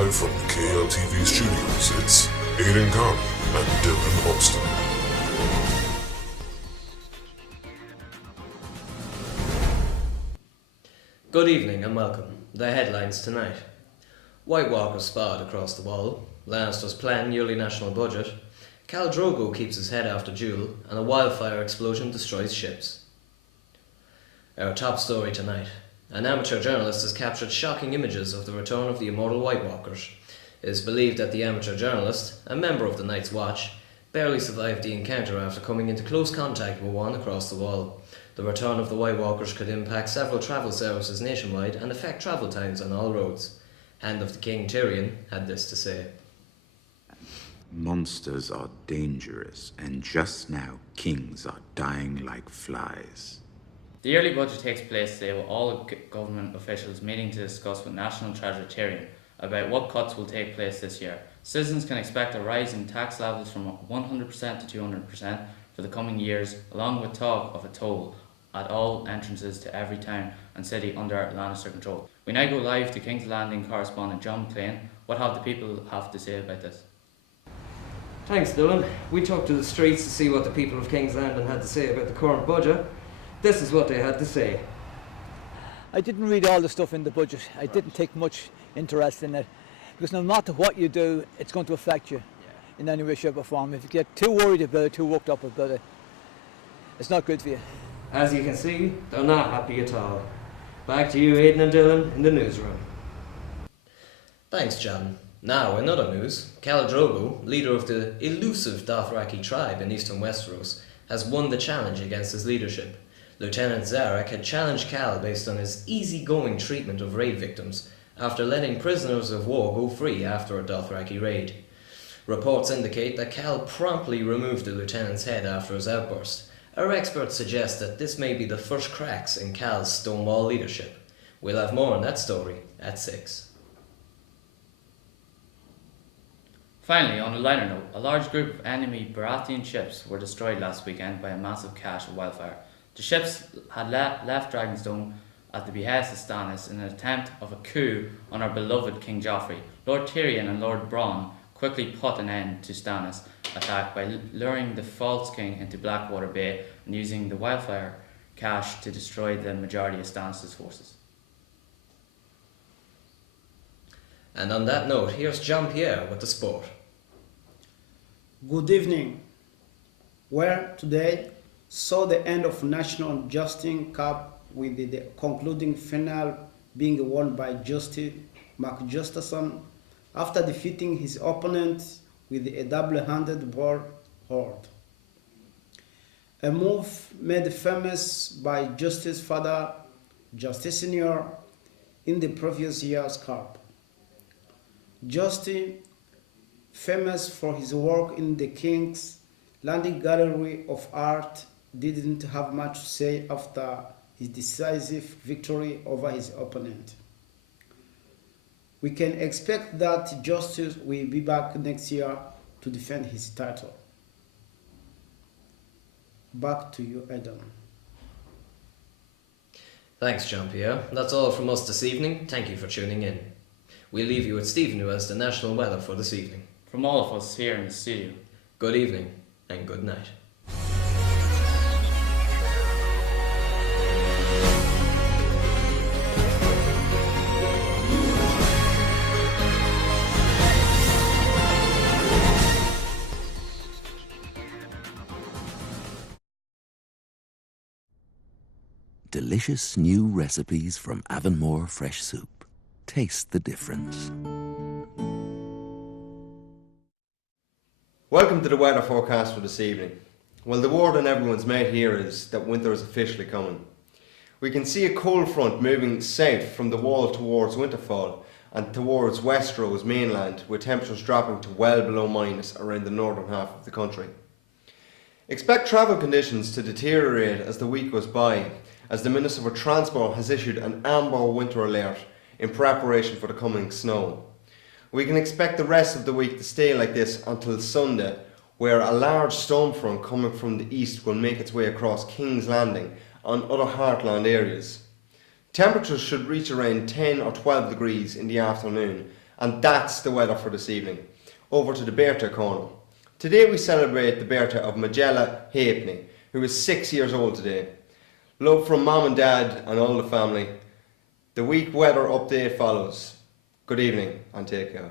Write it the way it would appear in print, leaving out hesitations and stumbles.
Live from the KLTV studios, it's Aidan Connie and Dylan Holston. Good evening and welcome. The headlines tonight. White Walkers spotted across the wall. Lannisters plan yearly national budget. Khal Drogo keeps his head after duel, and a wildfire explosion destroys ships. Our top story tonight. An amateur journalist has captured shocking images of the return of the immortal White Walkers. It is believed that the amateur journalist, a member of the Night's Watch, barely survived the encounter after coming into close contact with one across the wall. The return of the White Walkers could impact several travel services nationwide and affect travel times on all roads. Hand of the King Tyrion had this to say. Monsters are dangerous, and just now kings are dying like flies. The yearly budget takes place today with all government officials meeting to discuss with National Treasurer Tyrion about what cuts will take place this year. Citizens can expect a rise in tax levels from 100% to 200% for the coming years, along with talk of a toll at all entrances to every town and city under Lannister control. We now go live to King's Landing correspondent John McLean. What have the people have to say about this? Thanks, Dylan. We took to the streets to see what the people of King's Landing had to say about the current budget. This is what they had to say. I didn't read all the stuff in the budget. I didn't take much interest in it because no matter what you do, it's going to affect you in any way, shape or form. If you get too worried about it, too worked up about it, it's not good for you. As you can see, they're not happy at all. Back to you, Aidan and Dylan, in the newsroom. Thanks, John. Now, in other news, Khal Drogo, leader of the elusive Dothraki tribe in eastern Westeros, has won the challenge against his leadership. Lieutenant Zarek had challenged Khal based on his easygoing treatment of raid victims after letting prisoners of war go free after a Dothraki raid. Reports indicate that Khal promptly removed the lieutenant's head after his outburst. Our experts suggest that this may be the first cracks in Khal's stonewall leadership. We'll have more on that story at 6. Finally, on a lighter note, a large group of enemy Baratheon ships were destroyed last weekend by a massive cache of wildfire. The ships had left Dragonstone at the behest of Stannis in an attempt of a coup on our beloved King Joffrey. Lord Tyrion and Lord Bronn quickly put an end to Stannis' attack by luring the false king into Blackwater Bay and using the wildfire cache to destroy the majority of Stannis' forces. And on that note, here's Jean-Pierre with the sport. Good evening. Where today saw the end of National Justin Cup with the concluding final being won by Justin McJusterson after defeating his opponent with a double-handed ball hold. A move made famous by Justice's father, Justice Senior, in the previous year's Cup. Justin, famous for his work in the King's Landing Gallery of Art, didn't have much to say after his decisive victory over his opponent. We can expect that Justice will be back next year to defend his title. Back to you, Adam. Thanks, Jean-Pierre. That's all from us this evening. Thank you for tuning in. We'll leave you with Stephen, who has the national weather for this evening. From all of us here in the studio, Good evening and good night. Delicious new recipes from Avonmore Fresh Soup. Taste the difference. Welcome to the weather forecast for this evening. Well, the word on everyone's mouth here is that winter is officially coming. We can see a cold front moving south from the wall towards Winterfell and towards Westeros mainland, with temperatures dropping to well below minus around the northern half of the country. Expect travel conditions to deteriorate as the week goes by, as the Minister for Transport has issued an amber winter alert in preparation for the coming snow. We can expect the rest of the week to stay like this until Sunday, where a large storm front coming from the east will make its way across King's Landing and other heartland areas. Temperatures should reach around 10 or 12 degrees in the afternoon, And that's the weather for this evening. Over to the birthday corner. Today we celebrate the birthday of Magella Halfpenny, who is 6 years old today. Love from Mom and Dad and all the family. The week weather update follows. Good evening and take care.